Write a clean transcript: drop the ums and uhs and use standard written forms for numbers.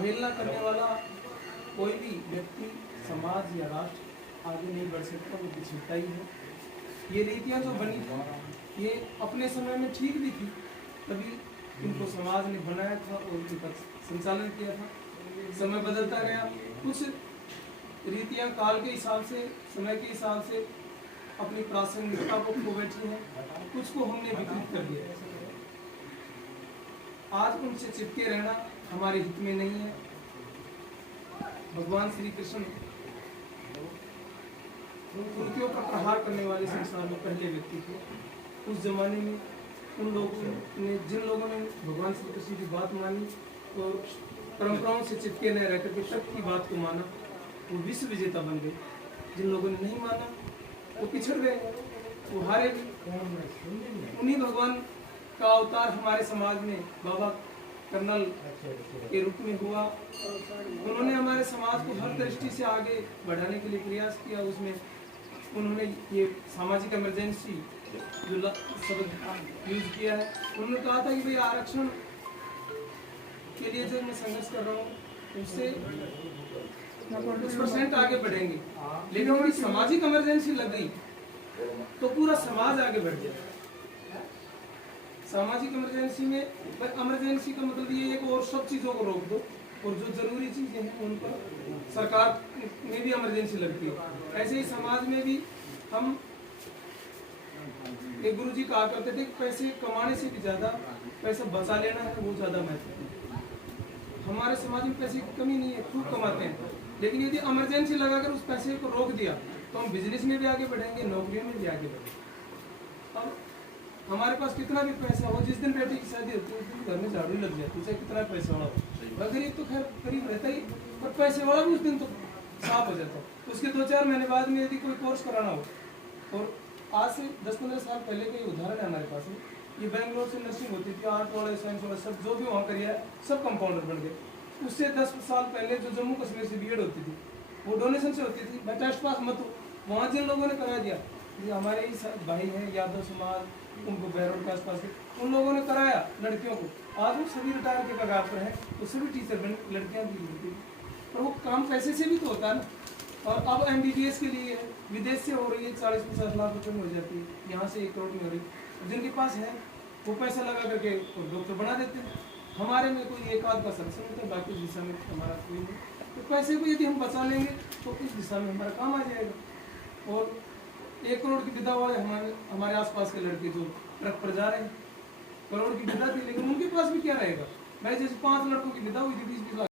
अवहेलना करने वाला कोई भी व्यक्ति, समाज या राष्ट्र आगे नहीं बढ़ सकता, वो पिछड़ता ही है। ये रीतियाँ जो बनी थी ये अपने समय में ठीक भी थी, तभी इनको समाज ने बनाया था और इनका संचालन किया था। समय बदलता गया, कुछ रीतियाँ काल के हिसाब से, समय के हिसाब से अपनी प्रासंगिकता को खो बैठी है, कुछ को हमने विकृत कर दिया। आज उनसे चिपके रहना हमारे हित में नहीं है। भगवान श्री कृष्ण उनके ऊपर प्रहार करने वाले संसार में पहले व्यक्ति थे। उस जमाने में उन लोगों ने, जिन लोगों ने भगवान श्री कृष्ण की बात मानी और परंपराओं से चिपके न रहकर के तक की बात को माना, वो विश्व विजेता बन गए। जिन लोगों ने नहीं माना वो पिछड़ गए, वो हारे भी। उन्हीं भगवान का अवतार हमारे समाज में बाबा कर्नल के रूप में हुआ। उन्होंने हमारे समाज को हर दृष्टि से आगे बढ़ाने के लिए प्रयास किया। उसमें उन्होंने ये सामाजिक इमरजेंसी जो शब्द यूज किया है, उन्होंने कहा था कि भाई आरक्षण के लिए जो मैं संघर्ष कर रहा हूँ उससे कुछ % आगे बढ़ेंगे, लेकिन अगर सामाजिक इमरजेंसी लग गई तो पूरा समाज आगे बढ़ गया। सामाजिक इमरजेंसी में, इमरजेंसी का मतलब ये है कि और सब चीज़ों को रोक दो और जो जरूरी चीज़ें हैं उन पर सरकार में भी इमरजेंसी लगती है। ऐसे ही समाज में भी हम, एक गुरुजी कहा करते थे कि पैसे कमाने से भी ज़्यादा पैसा बचा लेना है, वो ज़्यादा महत्वपूर्ण है। हमारे समाज में पैसे की कमी नहीं है, खूब कमाते हैं, लेकिन यदि इमरजेंसी लगाकर उस पैसे को रोक दिया तो हम बिजनेस में भी आगे बढ़ेंगे, नौकरियों में भी आगे बढ़ेंगे। अब हमारे पास कितना भी पैसा हो, जिस दिन बेटी की शादी होती है उस दिन घर में झाड़ू लग जाती है, चाहे कितना पैसा वाला हो। गरीब तो खैर गरीब रहता ही, पर पैसे वाला भी उस दिन तो साफ हो जाता है। उसके 2-4 महीने बाद में यदि कोई कोर्स कराना हो, और आज से 10-15 साल पहले का उदाहरण है हमारे पास में, ये बेंगलोर से नर्सिंग होती थी, आर्ट वाले, साइंस वाले, सब जो भी वहाँ करिए सब कंपाउंडर बन गए। उससे 10 साल पहले जो जम्मू कश्मीर से बीएड होती थी वो डोनेशन से होती थी, मैं टेस्ट पास मत हो। वहाँ जिन लोगों ने करा दिया, ये हमारे ही भाई हैं यादव समाज, उनको बैरोड के आसपास के, उन लोगों ने कराया लड़कियों को, आज वो सभी रिटायर के कगार पर हैं, तो सभी टीचर बन, लड़कियाँ भी होती, पर वो काम पैसे से भी तो होता है ना। और अब MBBS के लिए विदेश से हो रही है, 40-50 लाख रुपए में हो जाती है, यहाँ से 1 करोड़ में हो रही है। जिनके पास है वो पैसा लगा करके डॉक्टर बना देते हैं। हमारे में कोई एक आध का सक्षम होता है, बाकी इस दिशा में हमारा कोई नहीं। तो पैसे को यदि हम बचा लेंगे तो इस दिशा में हमारा काम आ जाएगा। और 1 करोड़ की विदा वाले हमारे आसपास के लड़के जो ट्रक पर जा रहे हैं, करोड़ की विदा थी, लेकिन उनके पास भी क्या रहेगा। मैं जैसे 5 लड़कों की विदा हुई थी 20-20 लाख